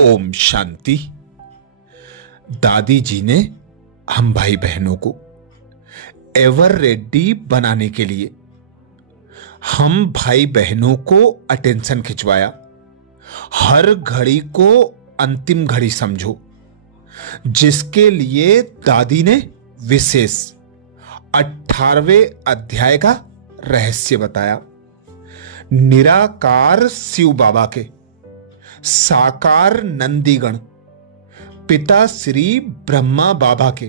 ओम शांति। दादी जी ने हम भाई बहनों को एवर रेडी बनाने के लिए हम भाई बहनों को अटेंशन खिंचवाया। हर घड़ी को अंतिम घड़ी समझो, जिसके लिए दादी ने विशेष 18वें अध्याय का रहस्य बताया। निराकार शिव बाबा के साकार नंदीगण पिता श्री ब्रह्मा बाबा के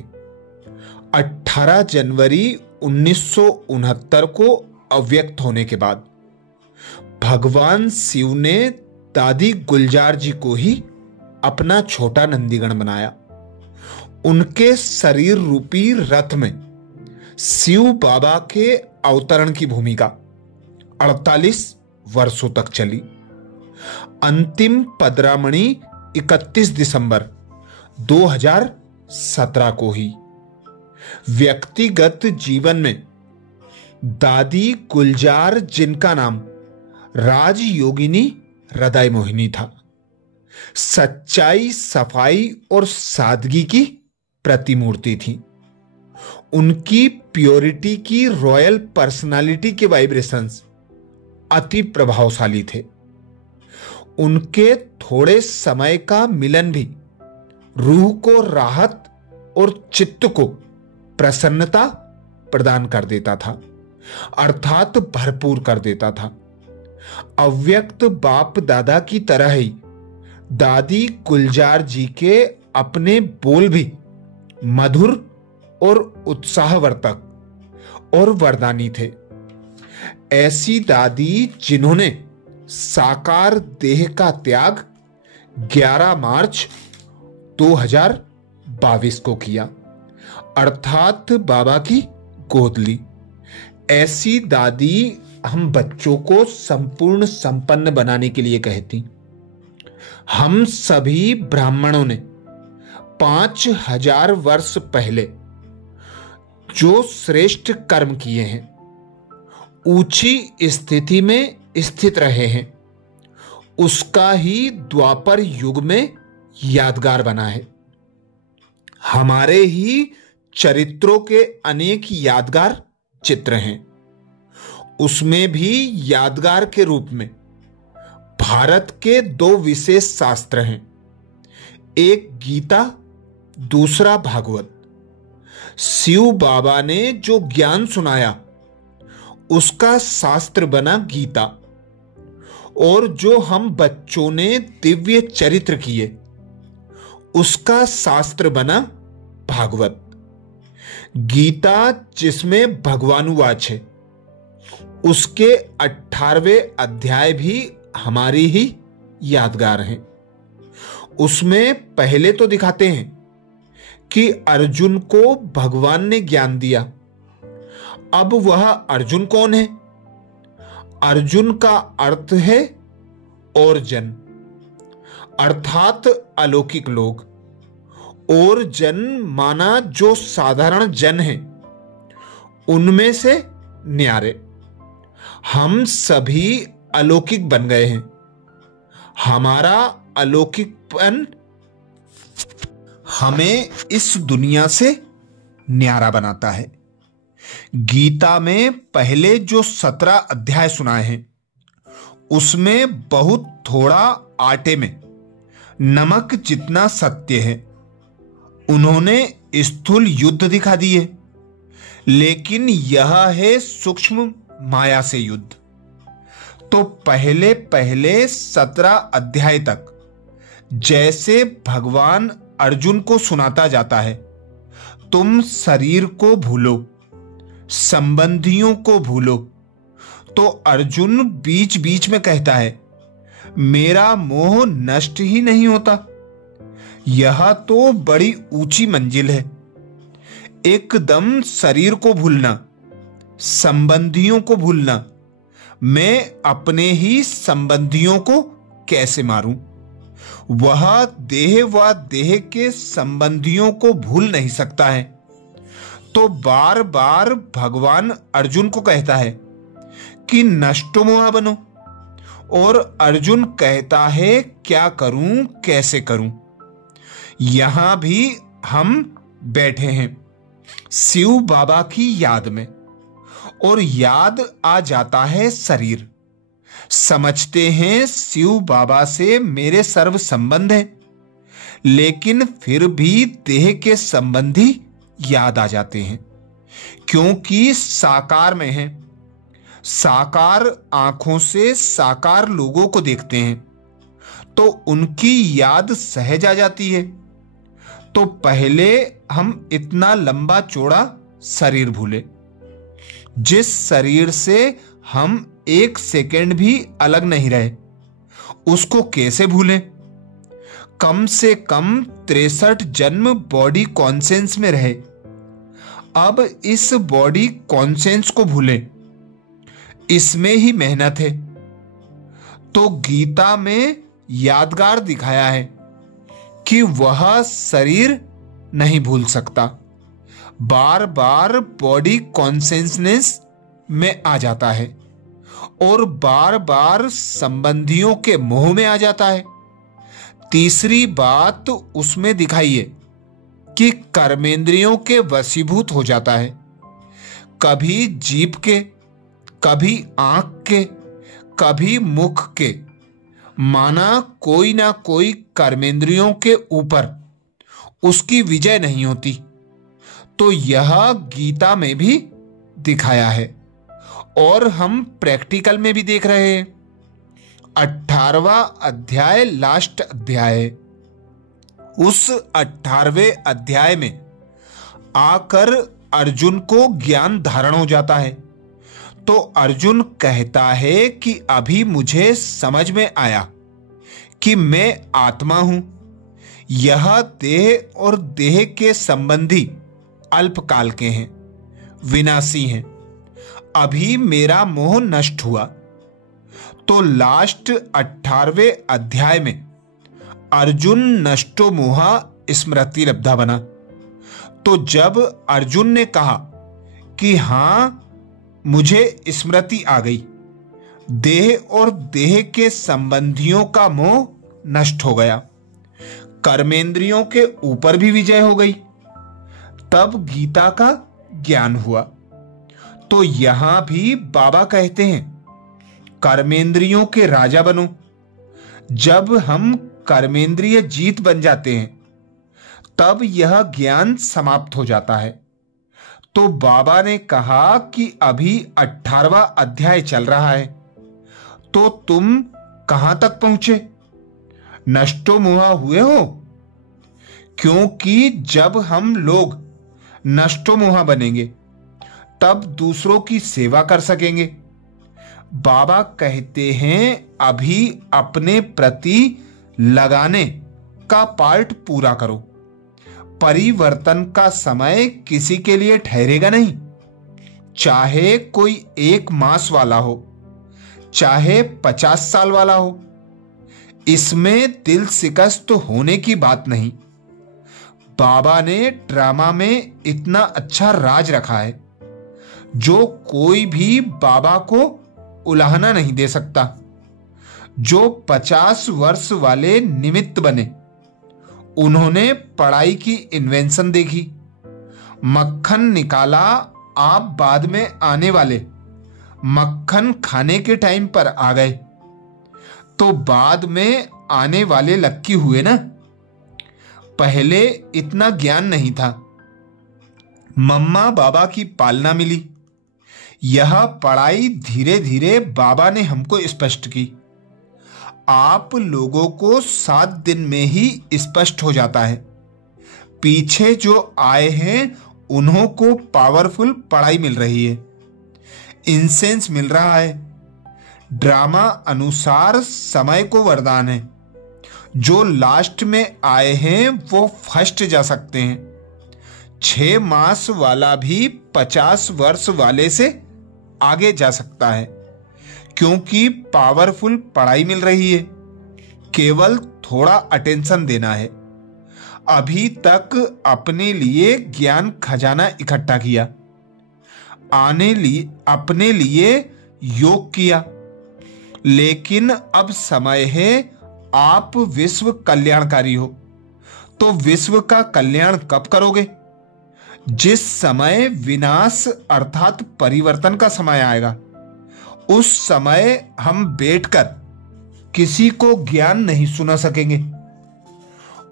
18 जनवरी 1969 को अव्यक्त होने के बाद भगवान शिव ने दादी गुलजार जी को ही अपना छोटा नंदीगण बनाया। उनके शरीर रूपी रथ में शिव बाबा के अवतरण की भूमिका 48 वर्षों तक चली। अंतिम पदरामणि 31 दिसंबर 2017 को ही। व्यक्तिगत जीवन में दादी गुलजार, जिनका नाम राजयोगिनी हृदय मोहिनी था, सच्चाई, सफाई और सादगी की प्रतिमूर्ति थी। उनकी प्योरिटी की रॉयल पर्सनालिटी के वाइब्रेशंस अति प्रभावशाली थे। उनके थोड़े समय का मिलन भी रूह को राहत और चित्त को प्रसन्नता प्रदान कर देता था, अर्थात भरपूर कर देता था। अव्यक्त बाप दादा की तरह ही दादी गुलजार जी के अपने बोल भी मधुर और उत्साहवर्धक और वरदानी थे। ऐसी दादी जिन्होंने साकार देह का त्याग 11 मार्च 2022 को किया, अर्थात बाबा की गोद ली। ऐसी दादी हम बच्चों को संपूर्ण संपन्न बनाने के लिए कहती। हम सभी ब्राह्मणों ने 5000 वर्ष पहले जो श्रेष्ठ कर्म किए हैं, ऊंची स्थिति में स्थित रहे हैं, उसका ही द्वापर युग में यादगार बना है। हमारे ही चरित्रों के अनेक यादगार चित्र हैं। उसमें भी यादगार के रूप में भारत के 2 विशेष शास्त्र हैं, एक गीता, दूसरा भागवत। शिव बाबा ने जो ज्ञान सुनाया उसका शास्त्र बना गीता, और जो हम बच्चों ने दिव्य चरित्र किए उसका शास्त्र बना भागवत। गीता जिसमें भगवानुवाच है, उसके 18वें अध्याय भी हमारी ही यादगार हैं। उसमें पहले तो दिखाते हैं कि अर्जुन को भगवान ने ज्ञान दिया। अब वह अर्जुन कौन है? अर्जुन का अर्थ है और जन, अर्थात अलौकिक लोग। और जन माना जो साधारण जन है, उनमें से न्यारे। हम सभी अलौकिक बन गए हैं। हमारा अलौकिकपन हमें इस दुनिया से न्यारा बनाता है। गीता में पहले जो 17 अध्याय सुनाए हैं, उसमें बहुत थोड़ा आटे में नमक जितना सत्य है। उन्होंने स्थूल युद्ध दिखा दिए, लेकिन यह है सूक्ष्म माया से युद्ध। तो पहले पहले 17 अध्याय तक जैसे भगवान अर्जुन को सुनाता जाता है, तुम शरीर को भूलो, संबंधियों को भूलो, तो अर्जुन बीच बीच में कहता है, मेरा मोह नष्ट ही नहीं होता। यह तो बड़ी ऊंची मंजिल है। एकदम शरीर को भूलना, संबंधियों को भूलना। मैं अपने ही संबंधियों को कैसे मारूं? वह देह व देह के संबंधियों को भूल नहीं सकता है। तो बार बार भगवान अर्जुन को कहता है कि नष्टो मोहा बनो, और अर्जुन कहता है क्या करूं, कैसे करूं। यहां भी हम बैठे हैं शिव बाबा की याद में, और याद आ जाता है शरीर। समझते हैं शिव बाबा से मेरे सर्व संबंध है, लेकिन फिर भी देह के संबंधी याद आ जाते हैं, क्योंकि साकार में है। साकार आंखों से साकार लोगों को देखते हैं तो उनकी याद सहज आ जाती है। तो पहले हम इतना लंबा चौड़ा शरीर भूले, जिस शरीर से हम एक सेकंड भी अलग नहीं रहे, उसको कैसे भूलें। कम से कम 63 जन्म बॉडी कॉन्सेंस में रहे, अब इस बॉडी कॉन्सेंस को भूलें, इसमें ही मेहनत है। तो गीता में यादगार दिखाया है कि वह शरीर नहीं भूल सकता, बार बार बॉडी कॉन्सेंसनेस में आ जाता है और बार बार संबंधियों के मोह में आ जाता है। तीसरी बात उसमें दिखाई है कि कर्मेंद्रियों के वशीभूत हो जाता है, कभी जीभ के, कभी आंख के, कभी मुख के, माना कोई ना कोई कर्मेंद्रियों के ऊपर उसकी विजय नहीं होती। तो यह गीता में भी दिखाया है और हम प्रैक्टिकल में भी देख रहे हैं। 18वां अध्याय लास्ट अध्याय है। उस 18वें अध्याय में आकर अर्जुन को ज्ञान धारण हो जाता है। तो अर्जुन कहता है कि अभी मुझे समझ में आया कि मैं आत्मा हूं, यह देह और देह के संबंधी अल्पकाल के हैं, विनाशी हैं। अभी मेरा मोह नष्ट हुआ। तो लास्ट 18वें अध्याय में अर्जुन नष्टो मोहा स्मृति लब्धा बना। तो जब अर्जुन ने कहा कि हां मुझे स्मृति आ गई, देह और देह के संबंधियों का मोह नष्ट हो गया, कर्मेंद्रियों के ऊपर भी विजय हो गई, तब गीता का ज्ञान हुआ। तो यहां भी बाबा कहते हैं कर्मेंद्रियों के राजा बनो। जब हम कर्मेंद्रिय जीत बन जाते हैं तब यह ज्ञान समाप्त हो जाता है। तो बाबा ने कहा कि अभी 18वां अध्याय चल रहा है, तो तुम कहां तक पहुंचे, नष्टो मोहा हुए हो? क्योंकि जब हम लोग नष्टो मोहा बनेंगे तब दूसरों की सेवा कर सकेंगे। बाबा कहते हैं अभी अपने प्रति लगाने का पार्ट पूरा करो। परिवर्तन का समय किसी के लिए ठहरेगा नहीं, चाहे कोई 1 मास वाला हो, चाहे 50 साल वाला हो। इसमें दिल शिकस्त होने की बात नहीं। बाबा ने ड्रामा में इतना अच्छा राज रखा है जो कोई भी बाबा को उलाहना नहीं दे सकता। जो 50 वर्ष वाले निमित्त बने, उन्होंने पढ़ाई की इन्वेंशन देखी, मक्खन निकाला। आप बाद में आने वाले मक्खन खाने के टाइम पर आ गए, तो बाद में आने वाले लक्की हुए ना। पहले इतना ज्ञान नहीं था, मम्मा बाबा की पालना मिली। यह पढ़ाई धीरे धीरे बाबा ने हमको स्पष्ट की। आप लोगों को 7 दिन में ही स्पष्ट हो जाता है। पीछे जो आए हैं उन्हों को पावरफुल पढ़ाई मिल रही है, इंसेंस मिल रहा है। ड्रामा अनुसार समय को वरदान है। जो लास्ट में आए हैं वो फर्स्ट जा सकते हैं। 6 मास वाला भी 50 वर्ष वाले से आगे जा सकता है, क्योंकि पावरफुल पढ़ाई मिल रही है। केवल थोड़ा अटेंशन देना है। अभी तक अपने लिए ज्ञान खजाना इकट्ठा किया, अपने लिए योग किया। लेकिन अब समय है आप विश्व कल्याणकारी हो। तो विश्व का कल्याण कब करोगे? जिस समय विनाश अर्थात परिवर्तन का समय आएगा, उस समय हम बैठकर किसी को ज्ञान नहीं सुना सकेंगे।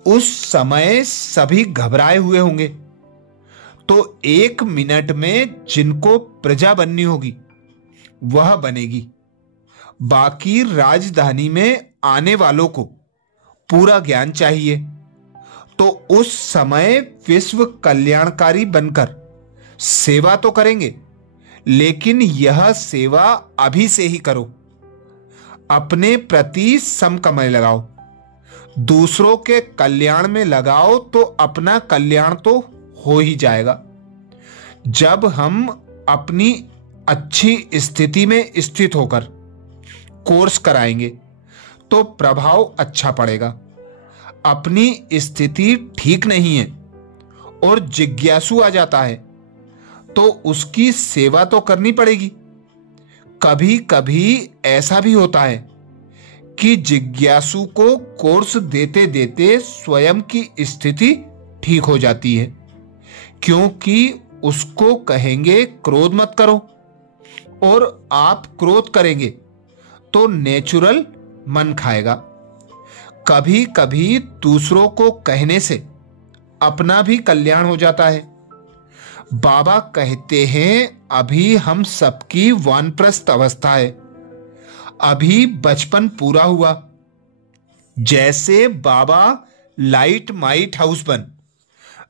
उस समय सभी घबराए हुए होंगे। तो 1 मिनट में जिनको प्रजा बननी होगी वह बनेगी। बाकी राजधानी में आने वालों को पूरा ज्ञान चाहिए। तो उस समय विश्व कल्याणकारी बनकर सेवा तो करेंगे, लेकिन यह सेवा अभी से ही करो। अपने प्रति समकमय लगाओ, दूसरों के कल्याण में लगाओ, तो अपना कल्याण तो हो ही जाएगा। जब हम अपनी अच्छी स्थिति में स्थित होकर कोर्स कराएंगे तो प्रभाव अच्छा पड़ेगा। अपनी स्थिति ठीक नहीं है और जिज्ञासु आ जाता है तो उसकी सेवा तो करनी पड़ेगी। कभी कभी ऐसा भी होता है कि जिज्ञासु को कोर्स देते देते स्वयं की स्थिति ठीक हो जाती है, क्योंकि उसको कहेंगे क्रोध मत करो, और आप क्रोध करेंगे तो नेचुरल मन खाएगा। कभी कभी दूसरों को कहने से अपना भी कल्याण हो जाता है। बाबा कहते हैं अभी हम सबकी वानप्रस्थ अवस्था है, अभी बचपन पूरा हुआ। जैसे बाबा लाइट माइट हाउस बन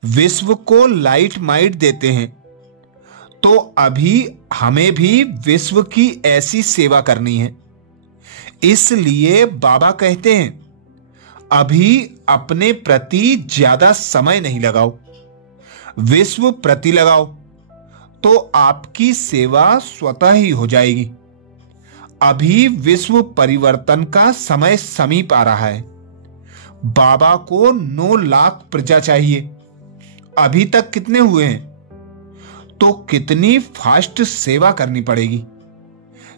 विश्व को लाइट माइट देते हैं, तो अभी हमें भी विश्व की ऐसी सेवा करनी है। इसलिए बाबा कहते हैं अभी अपने प्रति ज्यादा समय नहीं लगाओ, विश्व प्रति लगाओ, तो आपकी सेवा स्वतः ही हो जाएगी। अभी विश्व परिवर्तन का समय समीप आ रहा है। बाबा को 9 लाख प्रजा चाहिए। अभी तक कितने हुए हैं? तो कितनी फास्ट सेवा करनी पड़ेगी।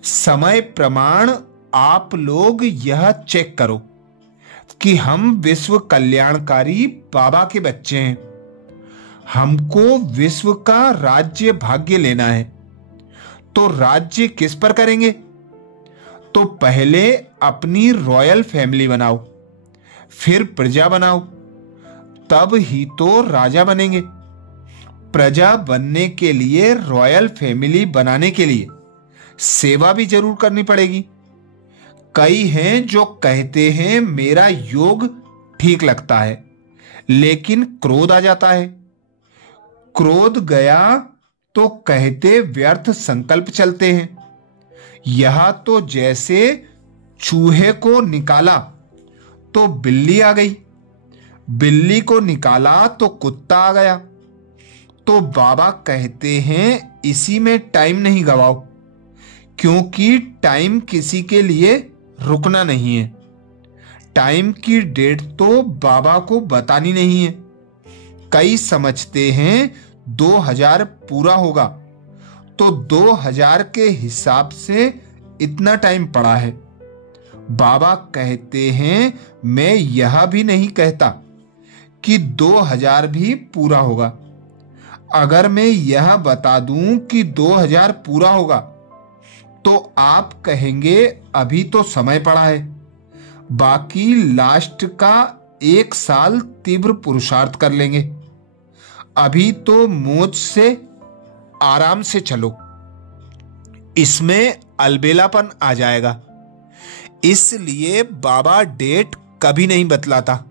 समय प्रमाण आप लोग यह चेक करो कि हम विश्व कल्याणकारी बाबा के बच्चे हैं। हमको विश्व का राज्य भाग्य लेना है। तो राज्य किस पर करेंगे? तो पहले अपनी रॉयल फैमिली बनाओ, फिर प्रजा बनाओ, तब ही तो राजा बनेंगे। प्रजा बनने के लिए, रॉयल फैमिली बनाने के लिए सेवा भी जरूर करनी पड़ेगी। कई हैं जो कहते हैं मेरा योग ठीक लगता है, लेकिन क्रोध आ जाता है। क्रोध गया तो कहते व्यर्थ संकल्प चलते हैं। यह तो जैसे चूहे को निकाला तो बिल्ली आ गई, बिल्ली को निकाला तो कुत्ता आ गया। तो बाबा कहते हैं इसी में टाइम नहीं गवाओ, क्योंकि टाइम किसी के लिए रुकना नहीं है। टाइम की डेट तो बाबा को बतानी नहीं है। कई समझते हैं 2000 पूरा होगा, तो 2000 के हिसाब से इतना टाइम पड़ा है। बाबा कहते हैं मैं यह भी नहीं कहता कि 2000 भी पूरा होगा। अगर मैं यह बता दूं कि 2000 पूरा होगा तो आप कहेंगे अभी तो समय पड़ा है, बाकी लास्ट का 1 साल तीव्र पुरुषार्थ कर लेंगे। अभी तो मौज से आराम से चलो, इसमें अलबेलापन आ जाएगा। इसलिए बाबा डेट कभी नहीं बतलाता।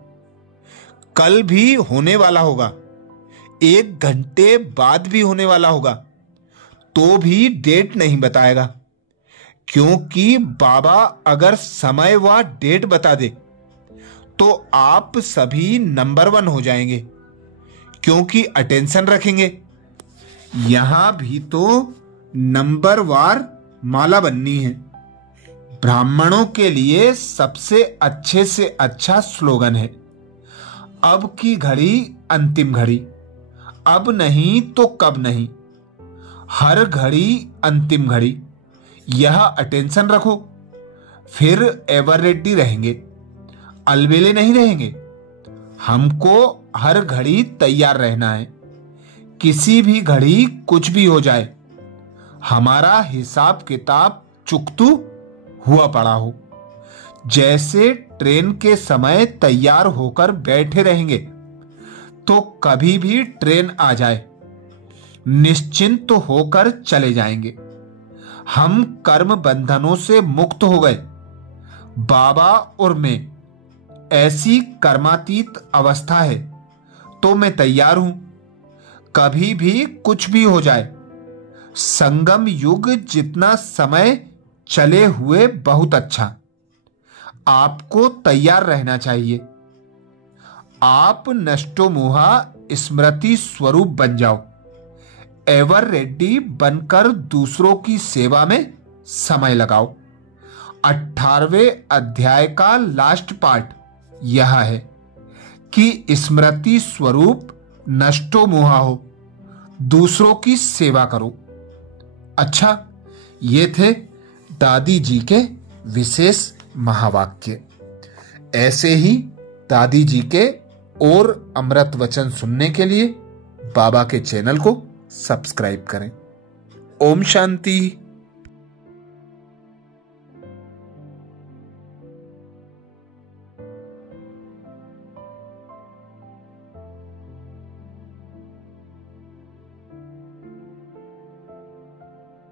कल भी होने वाला होगा, 1 घंटे बाद भी होने वाला होगा, तो भी डेट नहीं बताएगा। क्योंकि बाबा अगर समय व डेट बता दे तो आप सभी नंबर 1 हो जाएंगे, क्योंकि अटेंशन रखेंगे। यहां भी तो नंबर वार माला बननी है। ब्राह्मणों के लिए सबसे अच्छे से अच्छा स्लोगन है, अब की घड़ी अंतिम घड़ी, अब नहीं तो कब नहीं, हर घड़ी अंतिम घड़ी। यह अटेंशन रखो। फिर एवर रेडी रहेंगे, अलबेले नहीं रहेंगे। हमको हर घड़ी तैयार रहना है, किसी भी घड़ी कुछ भी हो जाए, हमारा हिसाब किताब चुकतू हुआ पड़ा हो। जैसे ट्रेन के समय तैयार होकर बैठे रहेंगे तो कभी भी ट्रेन आ जाए निश्चिंत होकर चले जाएंगे। हम कर्म बंधनों से मुक्त हो गए। बाबा और मैं, ऐसी कर्मातीत अवस्था है तो मैं तैयार हूं, कभी भी कुछ भी हो जाए। संगम युग जितना समय चले हुए बहुत अच्छा। आपको तैयार रहना चाहिए। आप नष्टो मोहा स्मृति स्वरूप बन जाओ, एवर रेडी बनकर दूसरों की सेवा में समय लगाओ। 18वें अध्याय का लास्ट पार्ट यह है कि स्मृति स्वरूप नष्टो मोहा हो, दूसरों की सेवा करो। अच्छा, ये थे दादी जी के विशेष महावाक्य। ऐसे ही दादी जी के और अमृत वचन सुनने के लिए बाबा के चैनल को सब्सक्राइब करें। ओम शांति।